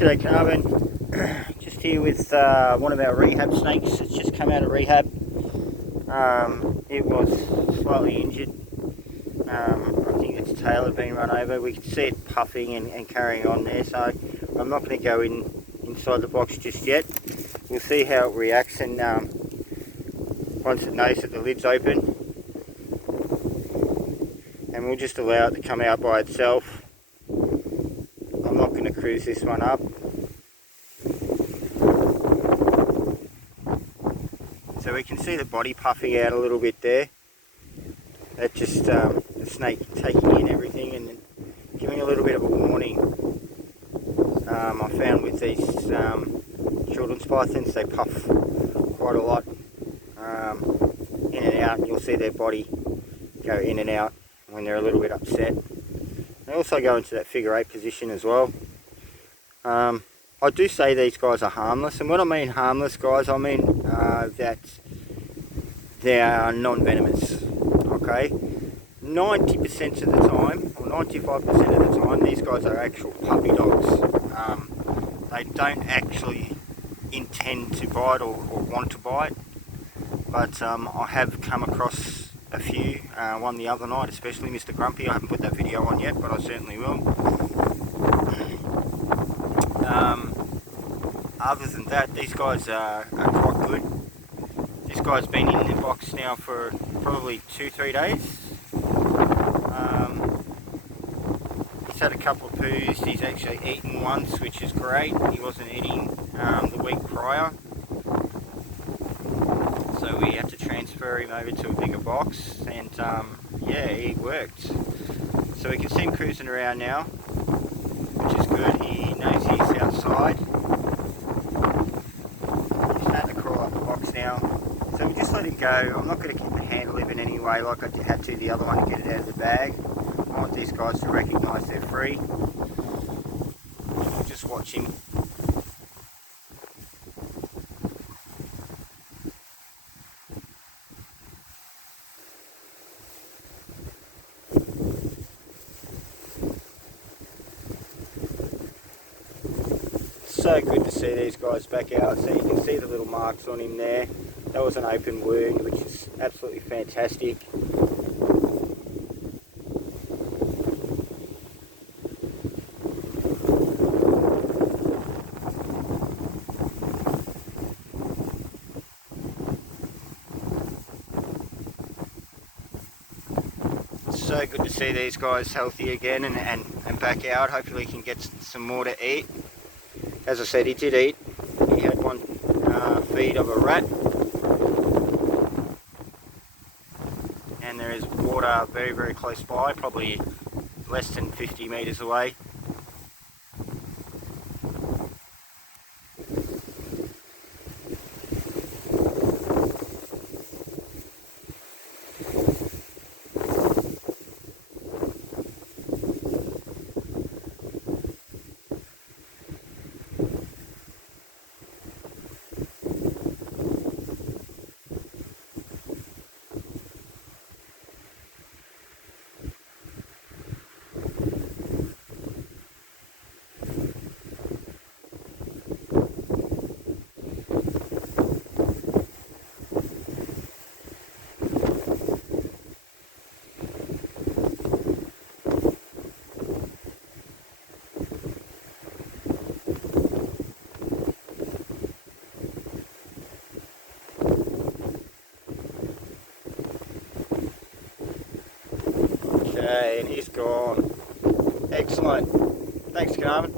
G'day Carmen, just here with one of our rehab snakes. It's just come out of rehab. It was slightly injured. I think its tail had been run over. We could see it puffing and carrying on there, so I'm not going to go inside the box just yet. We'll see how it reacts, and once it knows that the lid's open, and we'll just allow it to come out by itself. I'm not going to cruise this one up. So we can see the body puffing out a little bit there. That's just the snake taking in everything and giving a little bit of a warning. I found with these children's pythons, they puff quite a lot in and out, and you'll see their body go in and out when they're a little bit upset. They also go into that figure 8 position as well. I do say these guys are harmless, and when I mean harmless, guys, I mean that they are non-venomous. Okay, 90% of the time, or 95% of the time, these guys are actual puppy dogs. They don't actually intend to bite or want to bite, but I have come across a few, one the other night, especially Mr. Grumpy. I haven't put that video on yet, but I certainly will. Other than that, these guys are quite good. This guy's been in the box now for probably 2-3 days. He's had a couple of poos. He's actually eaten once, which is great. He wasn't eating the week prior, so we had to transfer him over to a bigger box, and yeah, it worked. So we can see him cruising around now, which is good. He knows he's outside. He's starting to crawl up the box now. So we just let him go. I'm not going to keep the handle even anyway, like I had to the other one, to get it out of the bag. I want these guys to recognise they're free. We'll just watch him. So good to see these guys back out. So you can see the little marks on him there. That was an open wound, which is absolutely fantastic. So good to see these guys healthy again and back out. Hopefully he can get some more to eat. As I said, he did eat. He had one feed of a rat. And there is water very, very close by, probably less than 50 metres away. Okay, and he's gone. Excellent. Thanks, Carmen.